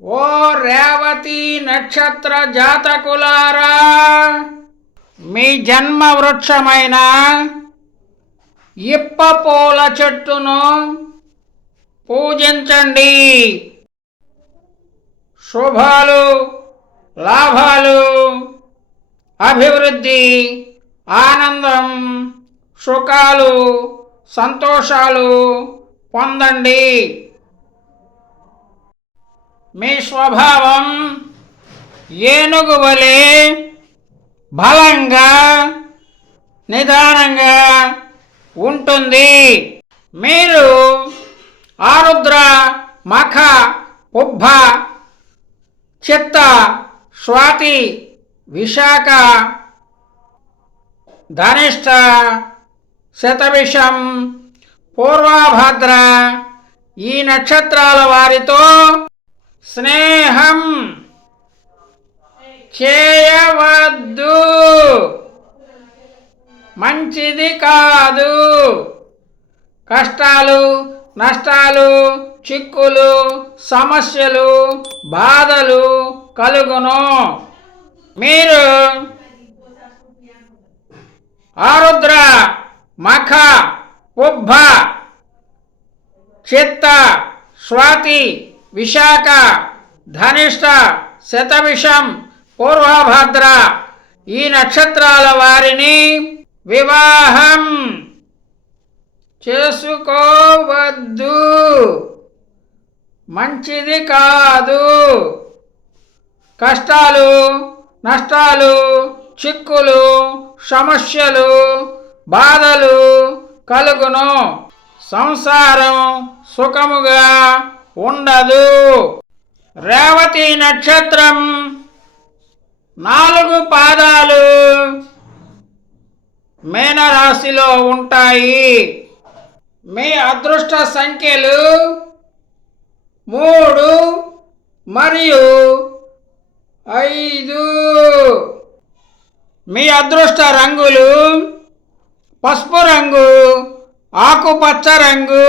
ఓ రేవతి నక్షత్ర జాతకులారా, మీ జన్మ వృక్షమైన ఇప్ప పూల చెట్టును పూజించండి. శుభాలు, లాభాలు, అభివృద్ధి, ఆనందం, సుఖాలు, సంతోషాలు పొందండి. మీ స్వభావం ఏనుగు వలె బలంగా, నిదానంగా ఉంటుంది. మీరు ఆరుద్ర, మఖ, పుబ్బ, చిత్త, స్వాతి, విశాఖ, ధనిష్ట, శతభిషం, పూర్వభద్ర ఈ నక్షత్రాల వారితో స్నేహం చేయవద్దు, మంచిది కాదు. కష్టాలు, నష్టాలు, చిక్కులు, సమస్యలు, బాధలు కలుగును. మీరు ఆరుద్ర, మఖ, పుబ్బ, చిత్త, స్వాతి, విశాఖ, ధనిష్ట, శతభిషం, పూర్వభద్ర ఈ నక్షత్రాల వారిని వివాహం చేసుకోవద్దు, మంచిది కాదు. కష్టాలు, నష్టాలు, చిక్కులు, సమస్యలు, బాధలు కలుగును. సంసారం సుఖముగా ఉండదు. రేవతి నక్షత్రం 4 పాదాలు మీనరాశిలో ఉంటాయి. మీ అదృష్ట సంఖ్యలు 3 మరియు 5. మీ అదృష్ట రంగులు పసుపు రంగు, ఆకుపచ్చ రంగు.